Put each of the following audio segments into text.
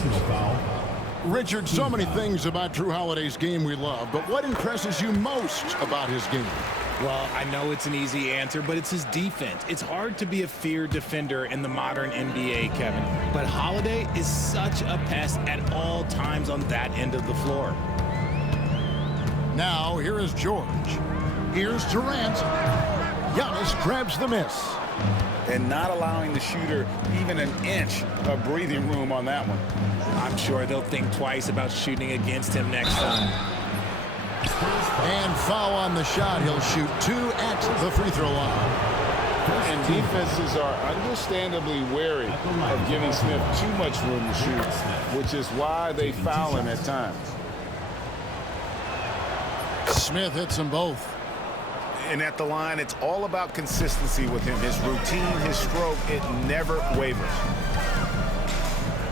Personal foul. Richard, so many things about Drew Holiday's game we love, but what impresses you most about his game? Well, I know it's an easy answer, but it's his defense. It's hard to be a feared defender in the modern NBA, Kevin. But Holiday is such a pest at all times on that end of the floor. Now, here is George. Here's Durant. Giannis grabs the miss. And not allowing the shooter even an inch of breathing room on that one. I'm sure they'll think twice about shooting against him next time. And foul on the shot. He'll shoot 2 at the free throw line. And defenses are understandably wary of giving Smith too much room to shoot, which is why they foul him at times. Smith hits them both. And at the line, it's all about consistency with him. His routine, his stroke, it never wavers.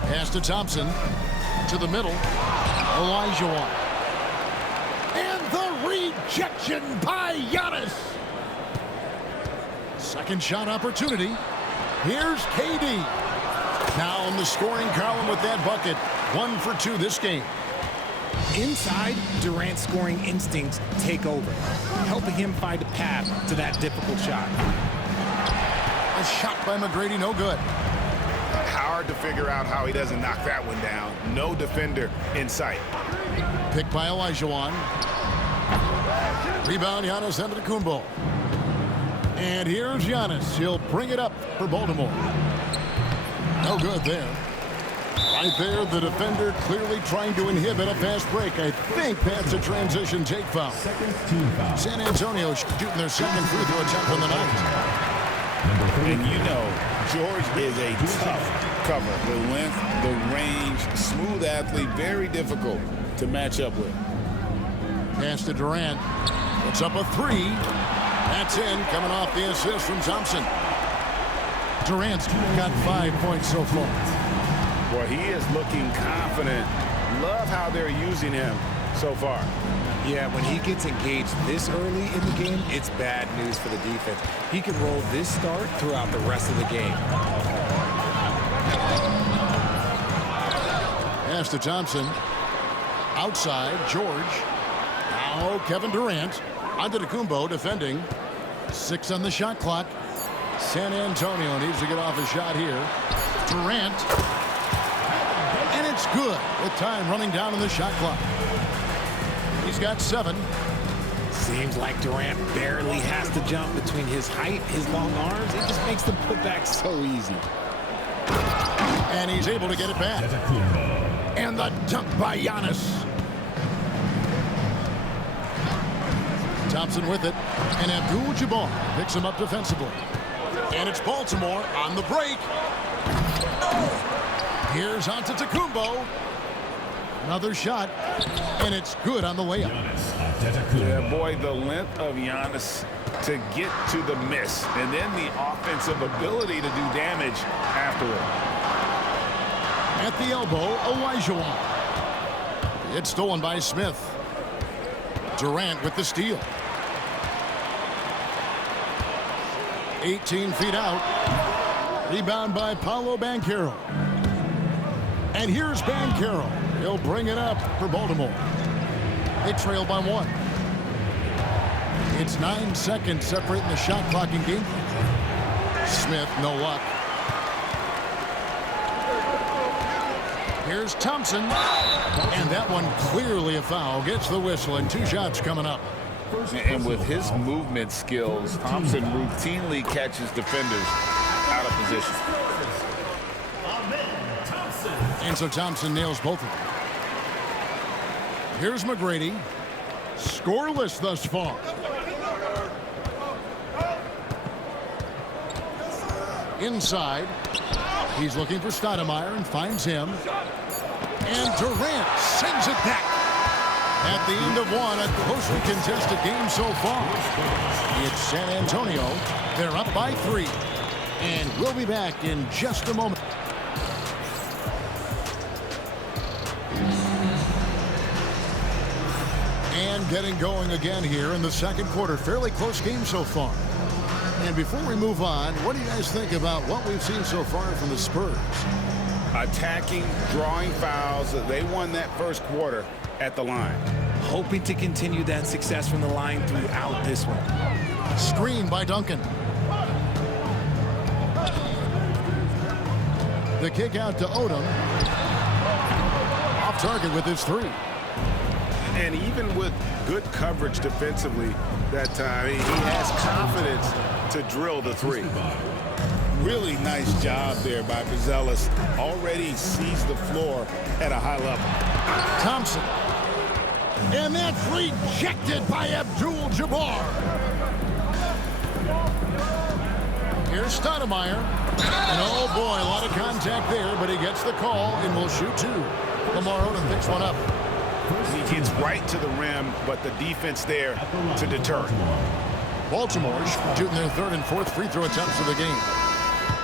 Pass to Thompson. To the middle. Olajuwon. And the rejection by Giannis. Second shot opportunity. Here's KD. Now in the scoring column with that bucket. 1 for 2 this game. Inside, Durant's scoring instincts take over, helping him find a path to that difficult shot. A shot by McGrady, no good. Hard to figure out how he doesn't knock that one down. No defender in sight. Picked by Olajuwon. Rebound, Giannis Antetokounmpo. And here's Giannis. He'll bring it up for Baltimore. No good there. Right there, the defender clearly trying to inhibit a fast break. I think that's a transition take foul. San Antonio shooting their second free throw attempt on the night. And you know, George is a tough cover. The length, the range, smooth athlete, very difficult to match up with. Pass to Durant. Puts up a 3. That's in, coming off the assist from Thompson. Durant's got 5 points so far. Boy, he is looking confident. Love how they're using him so far. Yeah, when he gets engaged this early in the game, it's bad news for the defense. He can roll this start throughout the rest of the game. Pass to Thompson. Outside, George. Now Kevin Durant. Antetokounmpo defending. 6 on the shot clock. San Antonio needs to get off a shot here. Durant. And it's good with time running down on the shot clock. He's got 7. Seems like Durant barely has to jump between his height, his long arms. It just makes the putback so easy. And he's able to get it back. And the dunk by Giannis. Thompson with it. And Abdul-Jabbar picks him up defensively. And it's Baltimore on the break. Here's Antetokounmpo. Another shot. And it's good on the layup. Yeah, boy, the length of Giannis to get to the miss. And then the offensive ability to do damage afterward. At the elbow, Olajuwon. It's stolen by Smith. Durant with the steal. 18 feet out. Rebound by Paolo Banchero. And here's Banchero. He'll bring it up for Baltimore. They trail by 1. It's 9 seconds separating the shot clock in game. Smith, no luck. Here's Thompson. And that one clearly a foul. Gets the whistle, and 2 shots coming up. And with his movement skills, Thompson routinely catches defenders out of position. And so Thompson nails both of them. Here's McGrady. Scoreless thus far. Inside. He's looking for Stoudemire and finds him. And Durant sends it back. At the end of 1, a closely contested game so far. It's San Antonio. They're up by 3. And we'll be back in just a moment. And getting going again here in the second quarter. Fairly close game so far. And before we move on, what do you guys think about what we've seen so far from the Spurs? attacking, drawing fouls. They won that first quarter at the line. Hoping to continue that success from the line throughout this one. Screen by Duncan. The kick out to Odom. Off target with his three. And even with good coverage defensively that time, he has confidence to drill the three. Really nice job there by Buzelis. Already sees the floor at a high level. Thompson. And that's rejected by Abdul-Jabbar. Here's Stoudemire. And oh boy, a lot of contact there, but he gets the call and will shoot two. Lamar Odom picks one up. He gets right to the rim, but the defense there to deter it. Baltimore shooting their third and fourth free throw attempts of the game.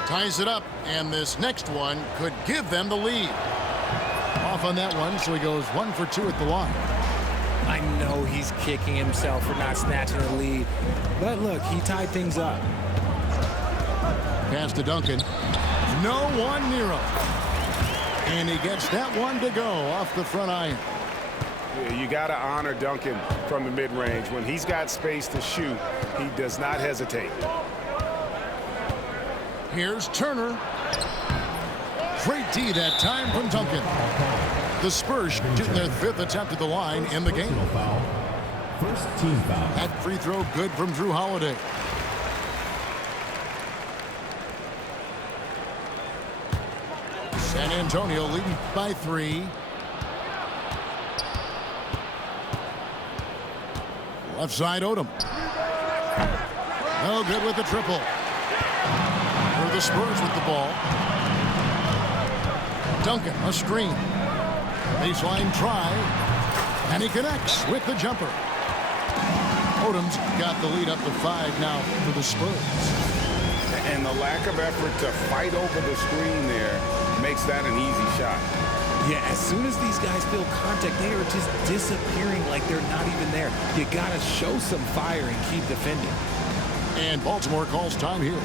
Ties it up, and this next one could give them the lead. Off on that one, so he goes 1 for 2 at the line. I know he's kicking himself for not snatching the lead, but look, he tied things up. Pass to Duncan. No one near him. And he gets that one to go off the front iron. Yeah, you got to honor Duncan from the mid-range. When he's got space to shoot, he does not hesitate. Here's Turner. Great D that time from Duncan. The Spurs shooting their fifth attempt at the line in the game. First team foul. That free throw good from Drew Holiday. San Antonio leading by 3. Left side Odom. No good with the triple. For the Spurs with the ball. Duncan, a screen. Baseline try. And he connects with the jumper. Odom's got the lead up to 5 now for the Spurs. And the lack of effort to fight over the screen there makes that an easy shot. Yeah, as soon as these guys feel contact, they are just disappearing like they're not even there. You got to show some fire and keep defending. And Baltimore calls time here.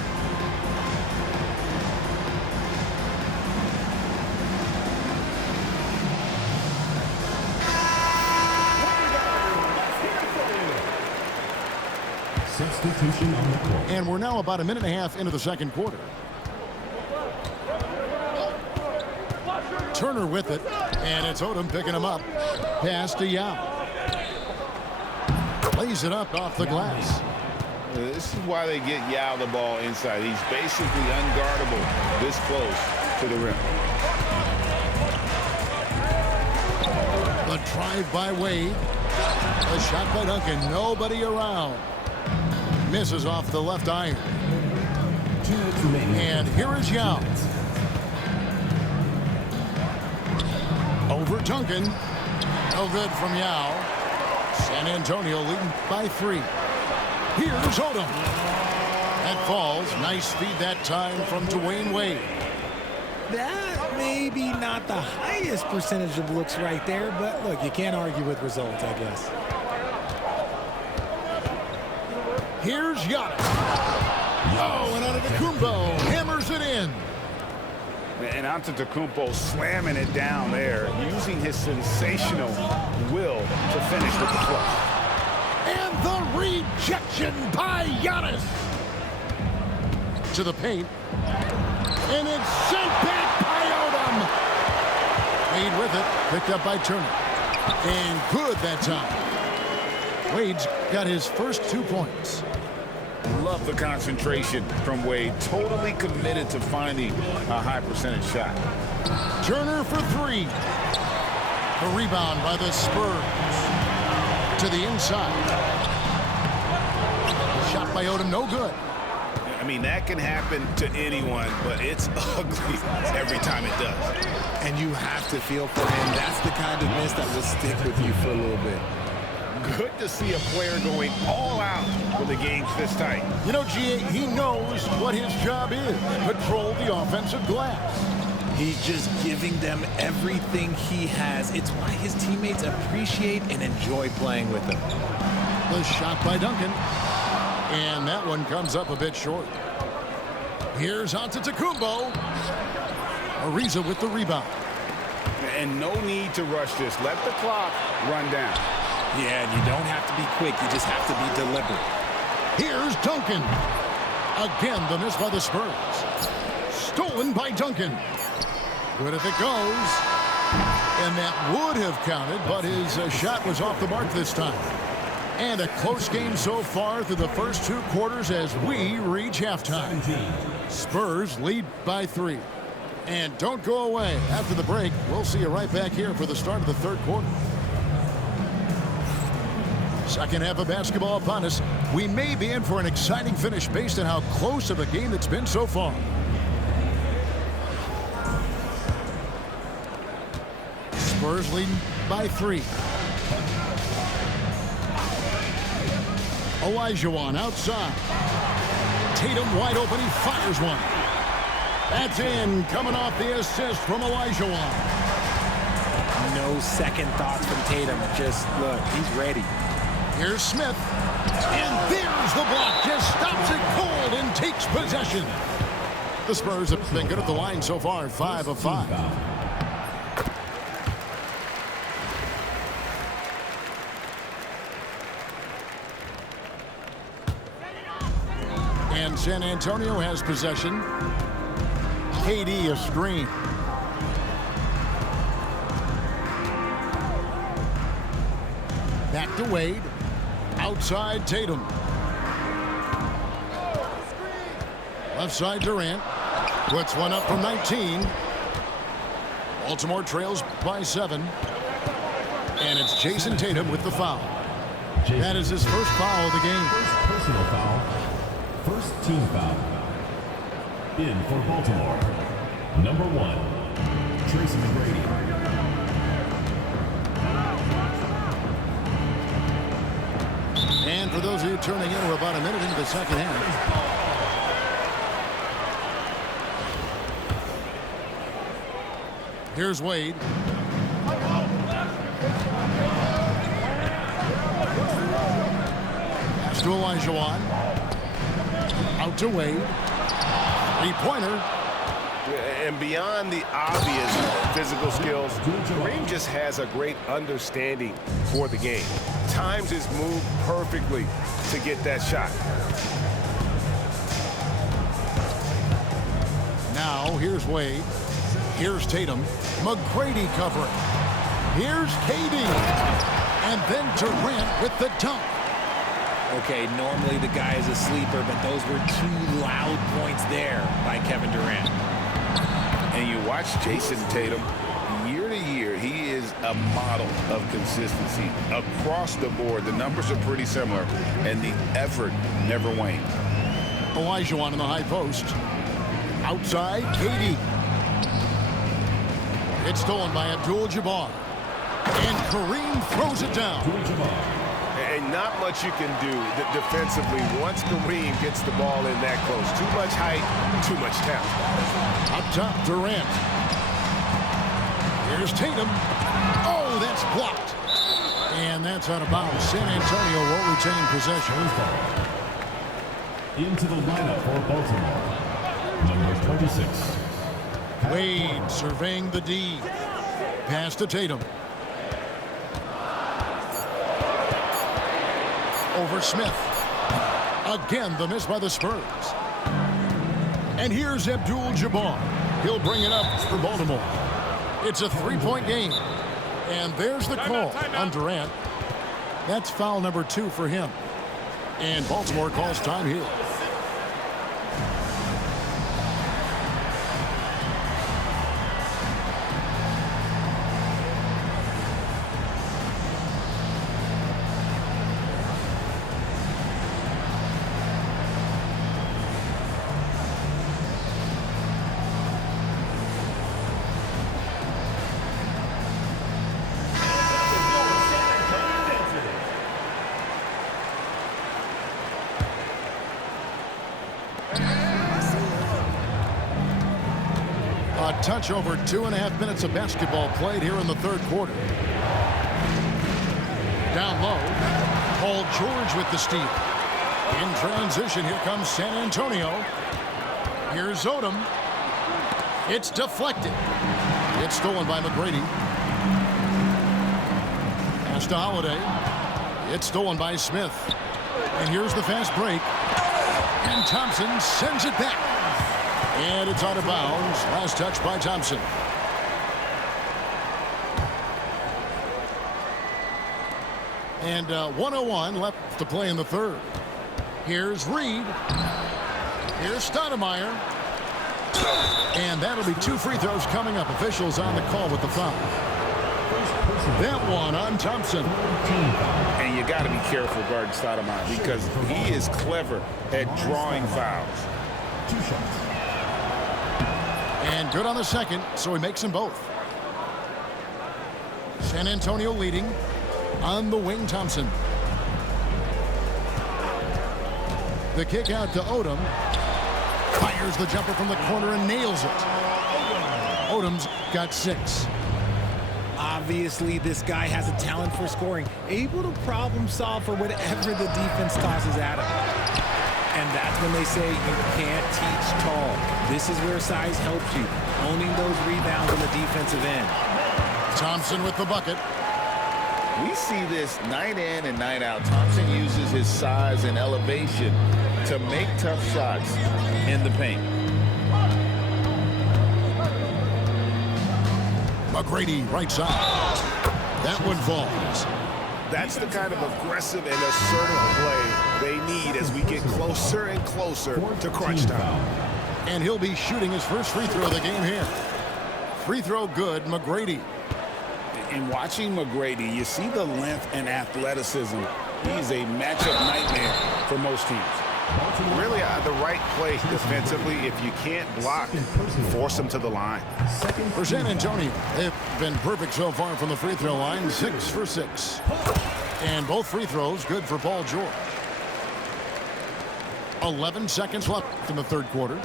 Substitution on the court. And we're now about a minute and a half into the second quarter. Turner with it, and it's Odom picking him up. Pass to Yao. Lays it up off the glass. This is why they get Yao the ball inside. He's basically unguardable this close to the rim. The drive by Wade. A shot by Duncan. Nobody around. Misses off the left iron. 2 minutes remaining. And here is Yao. Over Duncan. No good from Yao. San Antonio leading by 3. Here's Odom. That falls. Nice feed that time from Dwayne Wade. That may be not the highest percentage of looks right there, but look, you can't argue with results, I guess. Here's Giannis. Oh, and Antetokounmpo hammers it in. And Antetokounmpo slamming it down there, using his sensational will to finish with the flush. And the rejection by Giannis. To the paint. And it's sent back by Odom. Wade with it. Picked up by Turner. And good that time. Wade's got his first 2 points. Love the concentration from Wade. Totally committed to finding a high percentage shot. Turner for 3. The rebound by the Spurs. To the inside. Shot by Odom, no good. I mean, that can happen to anyone, but it's ugly every time it does. And you have to feel for him. That's the kind of miss that will stick with you for a little bit. Good to see a player going all out when the game's this tight. You know, G.A., he knows what his job is. Control the offensive glass. He's just giving them everything he has. It's why his teammates appreciate and enjoy playing with him. The shot by Duncan. And that one comes up a bit short. Here's Antetokounmpo. Ariza with the rebound. And no need to rush this. Let the clock run down. Yeah, and you don't have to be quick. You just have to be deliberate. Here's Duncan. Again, the miss by the Spurs. Stolen by Duncan. Good if it goes. And that would have counted, but his shot was off the mark this time. And a close game so far through the first 2 quarters as we reach halftime. Spurs lead by 3. And don't go away. After the break, we'll see you right back here for the start of the 3rd quarter. Second half of basketball upon us. We may be in for an exciting finish based on how close of a game it's been so far. Spurs leading by 3. Olajuwon outside. Tatum wide open. He fires one. That's in. Coming off the assist from Olajuwon. No second thoughts from Tatum. Just look, he's ready. Here's Smith. And there's the block. Just stops it cold and takes possession. The Spurs have been good at the line so far. 5 of 5. And San Antonio has possession. KD a screen. Back to Wade. Outside Tatum. Left side Durant. Puts one up from 19. Baltimore trails by 7. And it's Jason Tatum with the foul. That is his first foul of the game. First personal foul. First team foul. In for Baltimore. Number 1, Tracy McGrady. And for those of you turning in, we're about a minute into the second half. Here's Wade. Pass to Olajuwon. Out to Wade. 3-pointer. And beyond the obvious physical skills, Kareem just has a great understanding for the game. Times his move perfectly to get that shot. Now, here's Wade. Here's Tatum. McGrady covering. Here's KD. And then Durant with the dunk. Okay, normally the guy is a sleeper, but those were 2 loud points there by Kevin Durant. And you watch Jason Tatum, year to year, he is a model of consistency. Across the board, the numbers are pretty similar, and the effort never waned. Olajuwon in the high post. Outside, KD. It's stolen by Abdul-Jabbar. And Kareem throws it down. And not much you can do defensively once Kareem gets the ball in that close. Too much height, too much talent. Up top, Durant. Here's Tatum. Oh, that's blocked. And that's out of bounds. San Antonio will retain possession. Into the lineup for Baltimore. Number 26. Wade surveying the D. Pass to Tatum. Over Smith. Again, the miss by the Spurs. And here's Abdul-Jabbar. He'll bring it up for Baltimore. It's a 3-point game. And there's the call on Durant. That's foul number 2 for him. And Baltimore calls time here. A touch over 2.5 minutes of basketball played here in the 3rd quarter. Down low, Paul George with the steal. In transition, here comes San Antonio. Here's Odom. It's deflected. It's stolen by McGrady. Pass to Holiday. It's stolen by Smith. And here's the fast break. And Thompson sends it back. And it's out of bounds. Last touch by Thompson. And 1:01 left to play in the third. Here's Reed. Here's Stoudemire. And that'll be 2 free throws coming up. Officials on the call with the foul. That one on Thompson. And you got to be careful guarding Stoudemire because he is clever at drawing fouls. 2 shots. And good on the second, so he makes them both. San Antonio leading. On the wing, Thompson. The kick out to Odom. Fires the jumper from the corner and nails it. Odom's got 6. Obviously, this guy has a talent for scoring, able to problem solve for whatever the defense tosses at him. And that's when they say you can't teach tall. This is where size helps you, owning those rebounds on the defensive end. Thompson with the bucket. We see this night in and night out. Thompson uses his size and elevation to make tough shots in the paint. McGrady right side. That one falls. That's the kind of aggressive and assertive play they need as we get closer and closer to crunch time. And he'll be shooting his first free throw of the game here. Free throw good, McGrady. In watching McGrady, you see the length and athleticism. He's a matchup nightmare for most teams. Really, the right play defensively. If you can't block, force them to the line. For San Antonio, they've been perfect so far from the free throw line, 6 for 6. And both free throws good for Paul George. 11 seconds left in the third quarter.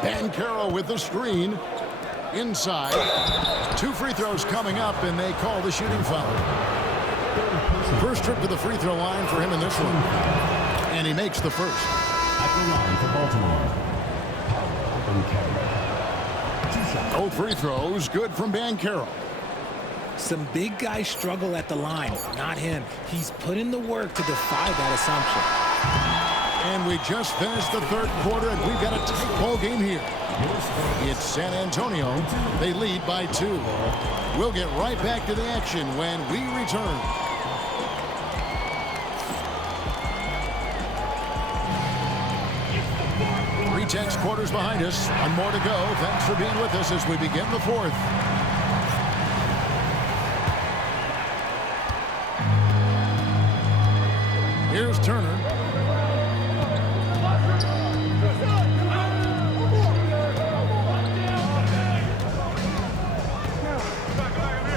Banchero with the screen. Inside. 2 free throws coming up, and they call the shooting foul. First trip to the free throw line for him in this one. And he makes the first. At the line for Baltimore, Banchero. 2 shots. Both free throws good from Banchero. Some big guys struggle at the line, not him. He's put in the work to defy that assumption. And we just finished the third quarter, and we've got a tight ball game here. It's San Antonio. They lead by 2. We'll get right back to the action when we return. Tense quarters behind us. One more to go. Thanks for being with us as we begin the fourth. Here's Turner.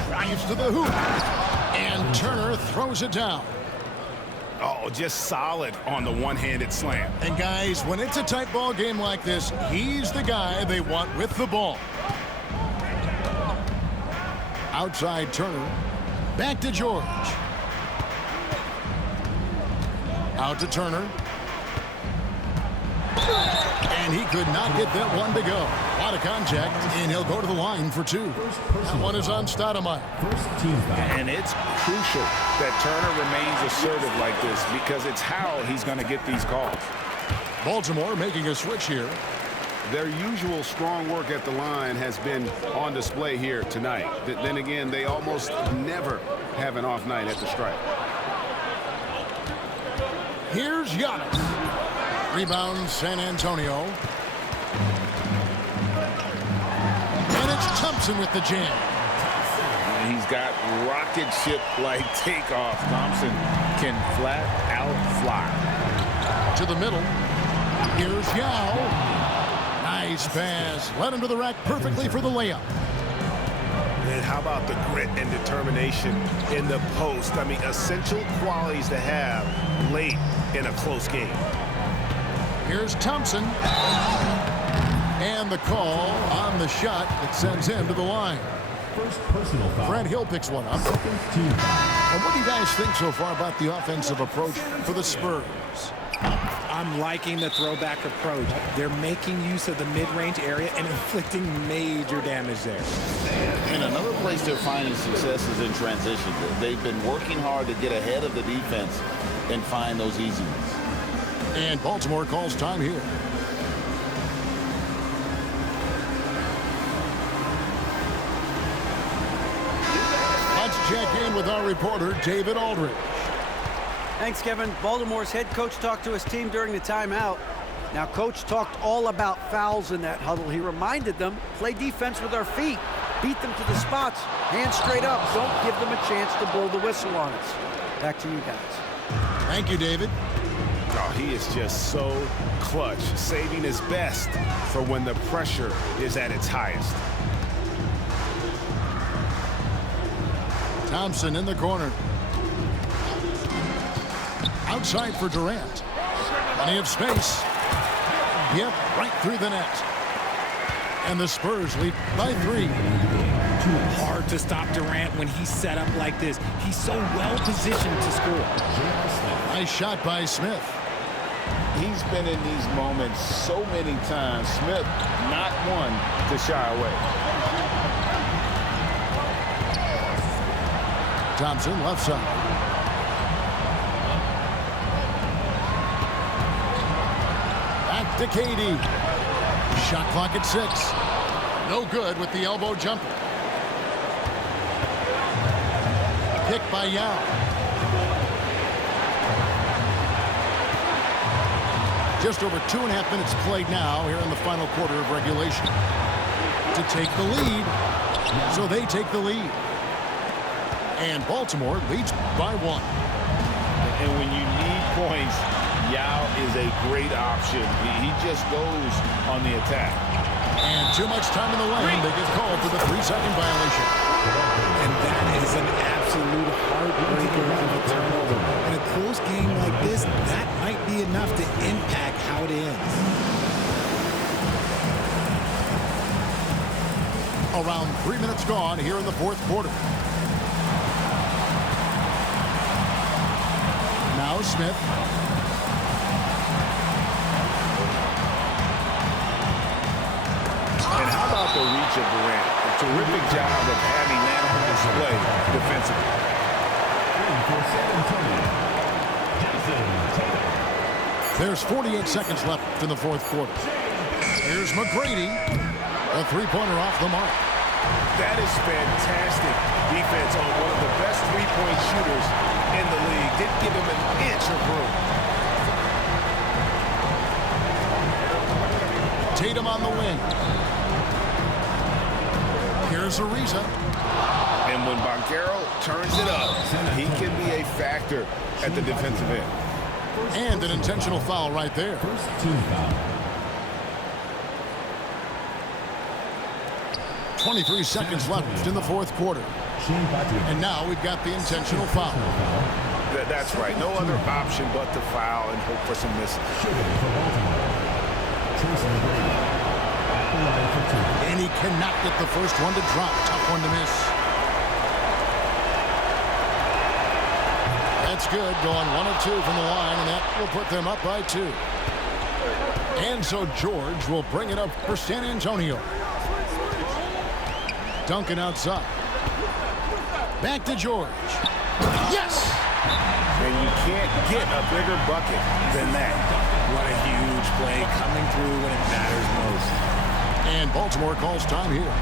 Drives to the hoop. And Turner throws it down. Oh, just solid on the one-handed slam. And guys, when it's a tight ball game like this, he's the guy they want with the ball. Outside Turner. Back to George. Out to Turner. And he could not get that one to go. A lot of contact, and he'll go to the line for 2. That one is on Stoudemire. First team foul. And it's crucial that Turner remains assertive like this because it's how he's going to get these calls. Baltimore making a switch here. Their usual strong work at the line has been on display here tonight. Then again, they almost never have an off night at the stripe. Here's Giannis. Rebound San Antonio. And it's Thompson with the jam. And he's got rocket ship-like takeoff. Thompson can flat out fly. To the middle. Here's Yao. Nice pass. Led him to the rack perfectly for the layup. And how about the grit and determination in the post? I mean, essential qualities to have late in a close game. Here's Thompson. And the call on the shot that sends him to the line. First personal foul. Brad Hill picks one up. Second team foul. And what do you guys think so far about the offensive approach for the Spurs? I'm liking the throwback approach. They're making use of the mid-range area and inflicting major damage there. And another place they're finding success is in transition. They've been working hard to get ahead of the defense and find those easy ones. And Baltimore calls time here. Let's check in with our reporter, David Aldridge. Thanks, Kevin. Baltimore's head coach talked to his team during the timeout. Now, coach talked all about fouls in that huddle. He reminded them, play defense with our feet. Beat them to the spots. Hands straight up. Don't give them a chance to blow the whistle on us. Back to you guys. Thank you, David. Oh, he is just so clutch, saving his best for when the pressure is at its highest. Thompson in the corner. Outside for Durant. Plenty of space. Yep, right through the net. And the Spurs lead by 3. Hard to stop Durant when he's set up like this. He's so well positioned to score. Nice shot by Smith. He's been in these moments so many times. Smith, not one to shy away. Thompson left side. Back to KD. Shot clock at 6. No good with the elbow jumper. Pick by Yao. Just over 2.5 minutes played now here in the final quarter of regulation. To take the lead. So they take the lead. And Baltimore leads by 1. And when you need points, Yao is a great option. He just goes on the attack. And too much time in the lane. They get called for the 3-second violation. And that is an absolute heartbreaker of a turnover. In a close game like this, that might be enough to impact how it ends. Around 3 minutes gone here in the fourth quarter. Now Smith. And how about the reach of Durant? A terrific job of having that on display defensively. There's 48 seconds left in the fourth quarter. Here's McGrady. A three-pointer off the mark. That is fantastic defense on one of the best three-point shooters in the league. Didn't give him an inch of room. Tatum on the wing. Here's Ariza. And when Banchero turns it up, he can be a factor at the defensive end. And an intentional foul right there. First team foul. 23 seconds left in the fourth quarter. And now we've got the intentional foul. That's right. No other option but to foul and hope for some misses. And he cannot get the first one to drop. Tough one to miss. That's good. Going 1 of 2 from the line, and that will put them up by 2. And so George will bring it up for San Antonio. Duncan outside. Back to George. Yes! And you can't get a bigger bucket than that. What a huge play coming through when it matters most. And Baltimore calls time here.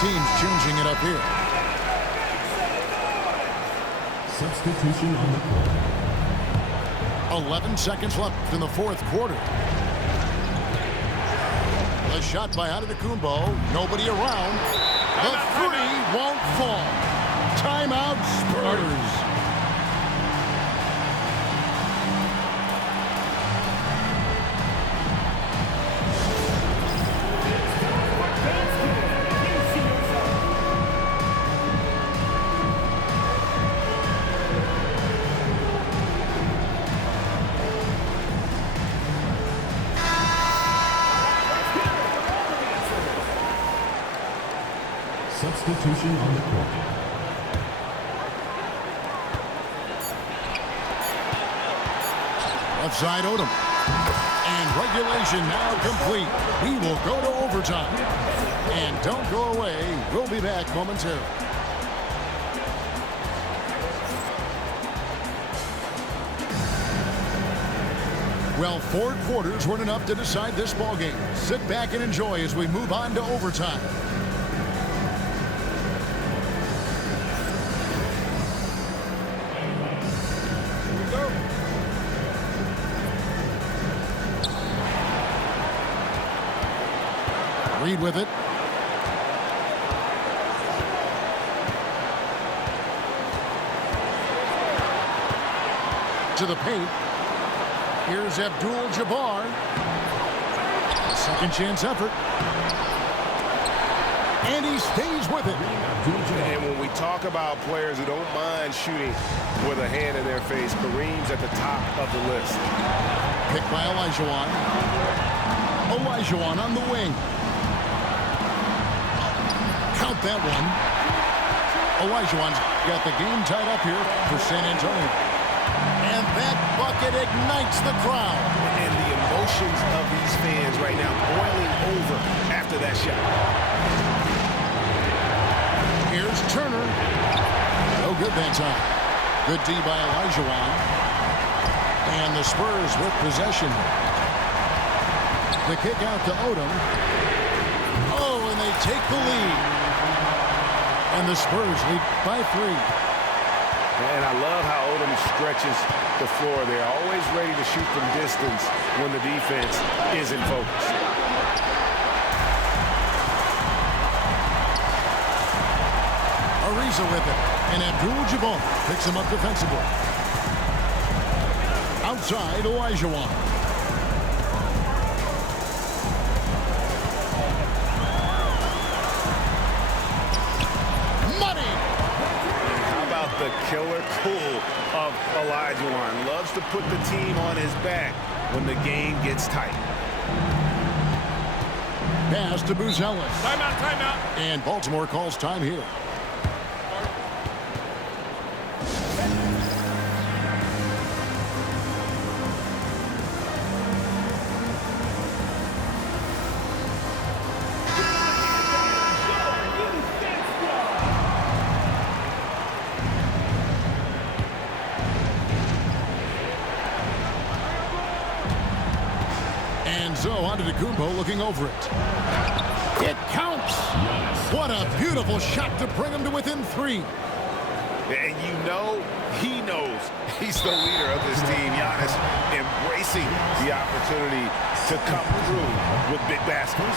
Teams changing it up here. Substitution on the court. 11 seconds left in the fourth quarter. A shot by Antetokounmpo. Nobody around. The three won't fall. Timeout, Spurs. substitution on the court. Left side Odom. And regulation now complete. We will go to overtime. And don't go away. We'll be back momentarily. Well, 4 quarters weren't enough to decide this ballgame. Sit back and enjoy as we move on to overtime. Reed with it. To the paint. Here's Abdul-Jabbar. Second chance effort. And he stays with it. And when we talk about players who don't mind shooting with a hand in their face, Kareem's at the top of the list. Picked by Olajuwon. Olajuwon on the wing. Count that one. Olajuwon's got the game tied up here for San Antonio. And that bucket ignites the crowd. And the emotions of these fans right now boiling over after that shot. Here's Turner. No good that time. Good D by Olajuwon. And the Spurs with possession. The kick out to Odom. Oh, and they take the lead. And the Spurs lead by 3. And I love how Odom stretches the floor. They're always ready to shoot from distance when the defense is in focus. Ariza with it. And Abdul-Jabbar picks him up defensively. Outside, Olajuwon. The killer cool of Olajuwon. Loves to put the team on his back when the game gets tight. Pass to Buzelis. Timeout, timeout. And Baltimore calls time here. So on to Antetokounmpo looking over it. It counts. What a beautiful shot to bring him to within 3. And you know he knows he's the leader of this team. Giannis embracing the opportunity to come through with big baskets.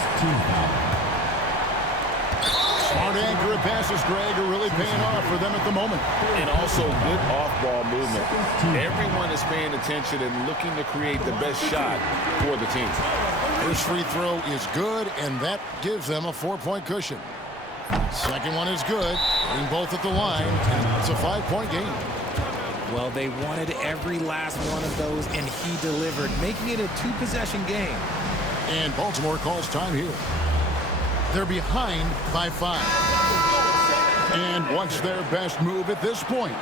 Smart accurate passes, Greg, are really paying off for them at the moment. And also good off-ball movement. Everyone is paying attention and looking to create the best shot for the team. First free throw is good, and that gives them a 4-point cushion. Second one is good. Getting both at the line, and it's a 5-point game. Well, they wanted every last one of those, and he delivered, making it a 2-possession game. And Baltimore calls time here. They're behind by 5. And what's their best move at this point?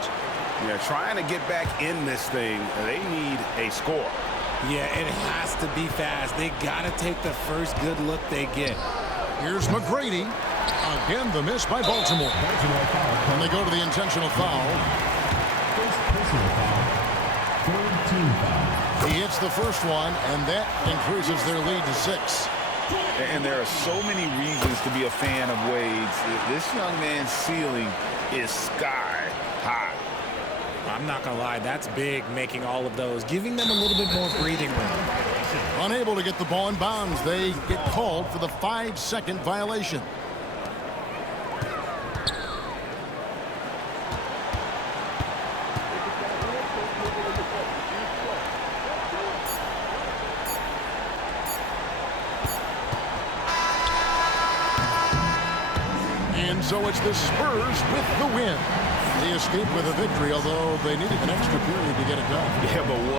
Yeah, trying to get back in this thing, they need a score. Yeah, it has to be fast. They got to take the first good look they get. Here's McGrady. Again, the miss by Baltimore. And they go to the intentional foul. First personal foul. Third team foul. He hits the first one, and that increases their lead to 6. And there are so many reasons to be a fan of Wade's. This young man's ceiling is sky high. I'm not going to lie, that's big, making all of those, giving them a little bit more breathing room. Unable to get the ball in bounds, they get called for the 5-second violation. And so it's the Spurs with the win. They escaped with a victory, although they needed an extra period to get it done. Yeah, but what